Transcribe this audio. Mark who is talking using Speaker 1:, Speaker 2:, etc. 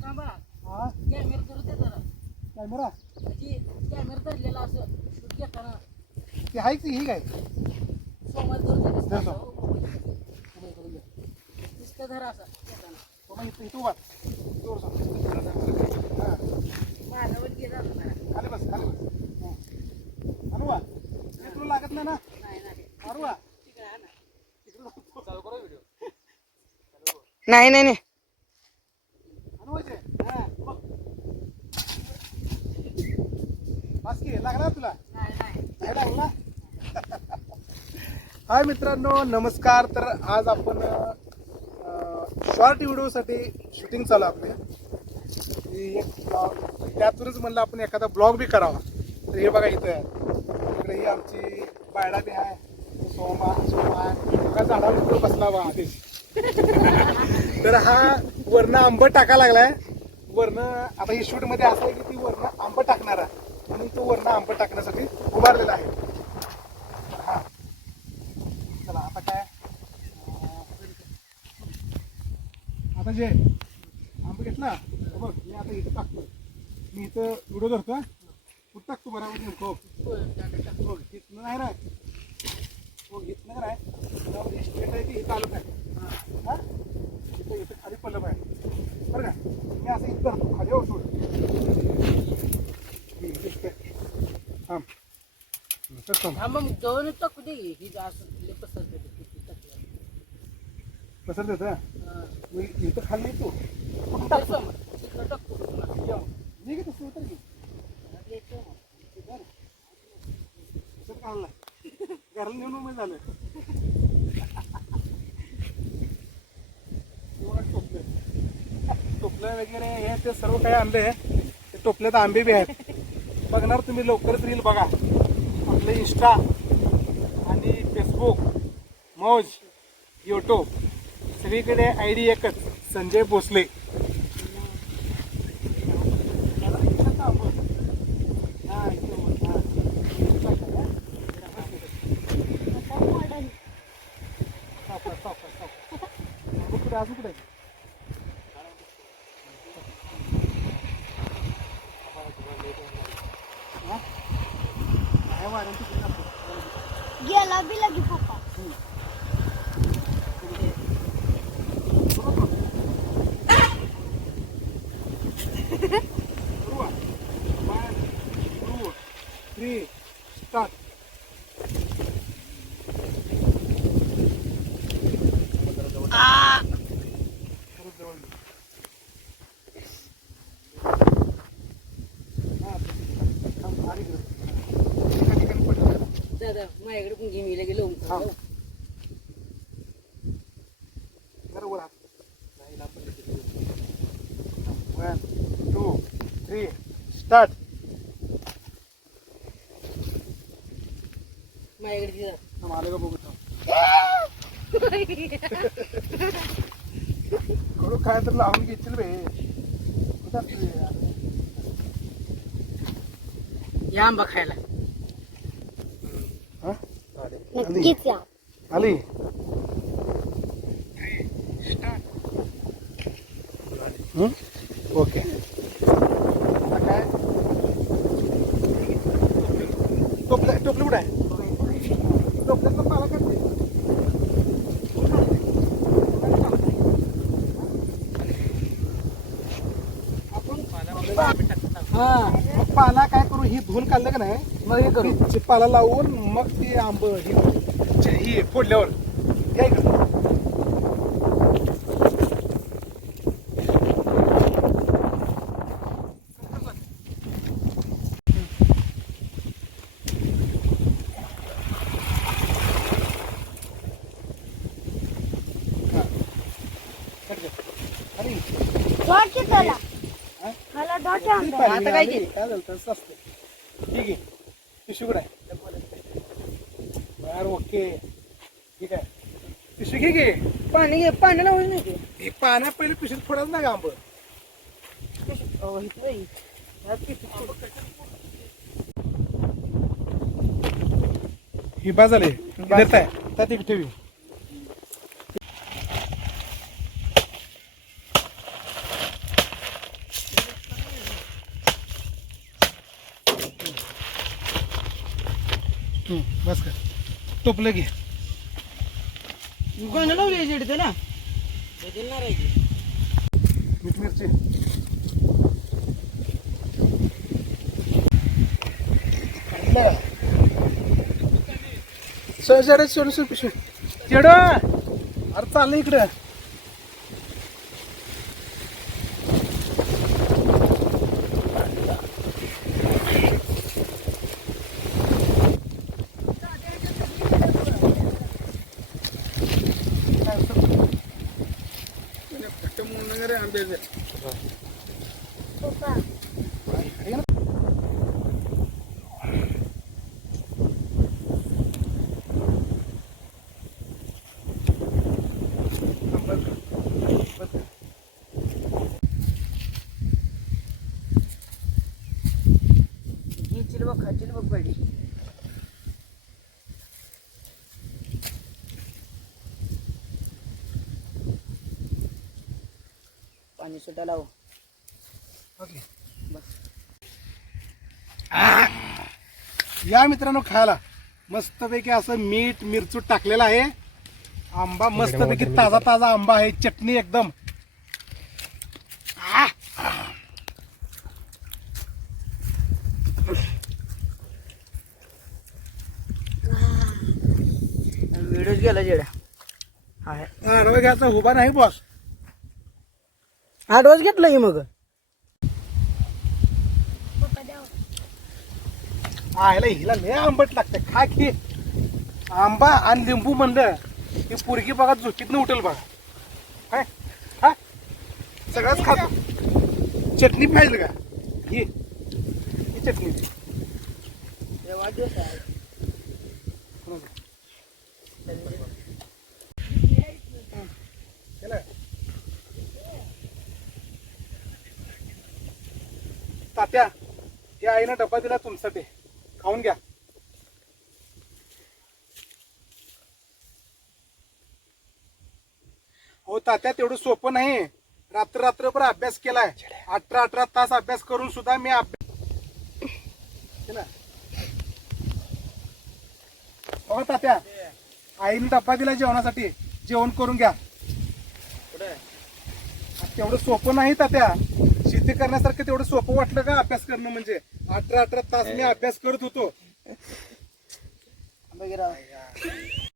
Speaker 1: थांबा
Speaker 2: हा
Speaker 1: कॅमेरा धरू दे जरा
Speaker 2: कॅमेरा
Speaker 1: म्हणजे कॅमेरा धरलेला असं शूट घेताना
Speaker 2: ती आहे ही काय
Speaker 1: सोमवार धरू दे
Speaker 2: धरतो.
Speaker 1: धरा असं घेताना
Speaker 2: बाबा इथं इथं उभा जोर सांग हा
Speaker 1: माझ्यावर गेला असणार
Speaker 2: खाली बस खाली बस हा. हे तुला लागत नाही ना
Speaker 1: नाही नाही
Speaker 2: आणू
Speaker 1: तिकडे हा ना
Speaker 2: चालू व्हिडिओ
Speaker 3: नाही नाही नाही
Speaker 2: आणू वाचे हा बघ बस की लागला तुला? लागला हाय मित्रांनो नमस्कार. तर आज आपण शॉर्ट व्हिडिओसाठी शूटिंग चालू आपले. एक त्यातूनच म्हणलं आपण एखादा ब्लॉग बी करावा. तर हे बघा इथं आहे. इकडे ही आमची बायडा बी आहे. सोमा सोमा. एका झाडावर बसला बा आधीच तर हा वरनं आंबट टाका लागलाय. वरनं आता ही शूटमध्ये असं आहे की ती वरनं आंबट टाकणार आहे. म्हणून तो वरनं आंबट टाकण्यासाठी उभारलेला आहे. हा. चला आता काय? आता जे आंब घेतला बघ मी आता इथं टाकतो. मी इथं व्हिडिओ धरतो कुठं टाकतो बरोबर नेमकं?
Speaker 1: हो,
Speaker 2: बघ इथनं नाही ना बघ इथनं का नाही स्टेट आहे की इथं आलं काय हां. इथं इथं खाली पडलं पाहिजे बरं का? मी असं इथं धरतो खाली हो सोड हम्म, इथं काय. थांब थांब
Speaker 1: हा मग ही असं पसरते हा.
Speaker 2: मी इथं खाली तू.
Speaker 1: तिकडं टाकतो?
Speaker 2: मग. उतर
Speaker 1: मग.
Speaker 2: कसं काढला घराला नेऊन उमेद झालं. एवढं टोपलं. टोपलं वगैरे हे ते सर्व काही आणले ते टोपल्यात आंबे बी आहेत. बघणार तुम्ही लवकरच रील बघा. इंस्टा आणि फेसबुक मौज यूट्यूब सगळीकडे आय डी एकच संजय भोसले हा, इथे बघ, हा. सावकाश, सावकाश, सावकाश. अजून कुठे अजून कुठे हा? आहे वाऱ्यानं तिकडे जातो.
Speaker 4: गेला बी लगी पप्पा
Speaker 2: सुरू आहे. One, two, three, start. परत जवळ ये. हा, थांब, आली इकडं. एका ठिकाणी पडलं.
Speaker 1: दादा माझ्याकडे पण घे मी लगे लावून
Speaker 2: हा.
Speaker 1: ठेवतो.
Speaker 2: जरा वर हात. One, two, three, start.
Speaker 1: माझ्याकडे दे जरा.
Speaker 2: थांब, आलं का बघू थांब. करू काय तर लावून घेतील बे कुठं असतं हे?
Speaker 1: या आंबा खायला
Speaker 2: हा? आली
Speaker 4: नक्कीच या.
Speaker 2: आली. हं? ओके. काय टोपलं टोपलं कुठं आहे? टोपल्यातलं पाला काढते
Speaker 1: हा
Speaker 2: मग पाला काय ही धुवून काढलं का नाही
Speaker 1: मग हे करू
Speaker 2: ती पाला लावून मग ते आंब ही ही फोडल्यावर काय इकडं हा?
Speaker 4: मला आणला
Speaker 1: आता काय. केलं?
Speaker 2: काय झालं तसं असतं ठीक आहे. पिशवी कुठं आहे? बर ओके. ठीक आहे. पिशवी घे घे
Speaker 1: पाणी घे पाणी लावून नाही ते.
Speaker 2: हे पाण्या पहिले पिशवीत फोडायचं ना आंब?
Speaker 1: अहो, इथं फूट.
Speaker 2: ही बा झाले देत आहे त्यात एक ठेवी हं, बस कर टोपलं घे
Speaker 3: कोणाला लावली शेड त्याला
Speaker 2: मीठ मिरची. जड सोड सोड पिशवी. चेड अरे चाललं इकडं.
Speaker 4: पप्पा
Speaker 3: घ्यायची बघ खायची बघ पाहिजे पाणी सुटा लाव.
Speaker 2: ओके. या मित्रांनो खायला मस्तपैकी असं मीठ मिरचू टाकलेलं आहे. आंबा मस्तपैकी ताजा ताजा आंबा आहे चटणी एकदम.
Speaker 3: व्हिडिओच गेला जेडा आहे.
Speaker 2: आडवा घ्यायचा उभा नाही बॉस.
Speaker 3: ऍडव्हान्स घेतला की मग?
Speaker 2: आयला हिला लय आंबट लागते खा की. आंबा आणि लिंबू म्हणलं की पुरगी बघा झोकीतनं उठेल बघा. काय? हा? सगळंच खातो. चटणी पाहिजे का? ही ही चटणी.
Speaker 3: वाढदिवस आहे.
Speaker 2: तात्या या आईनं डब्बा दिला तुमच्यासाठी खाऊन घ्या. हो तात्या तेवढं सोपं नाही. रात्र रात्रभर अभ्यास केलाय. अठरा अठरा तास अभ्यास करून सुद्धा मी अभ्यास हो तात्या आईने डब्बा दिला जेवणासाठी. जेवण करून घ्या. तेवढं सोपं नाही तात्या. शेती करण्यासारखं तेवढं सोपं वाटलं का अभ्यास करणं म्हणजे? अठरा अठरा तास मी अभ्यास करत होतो.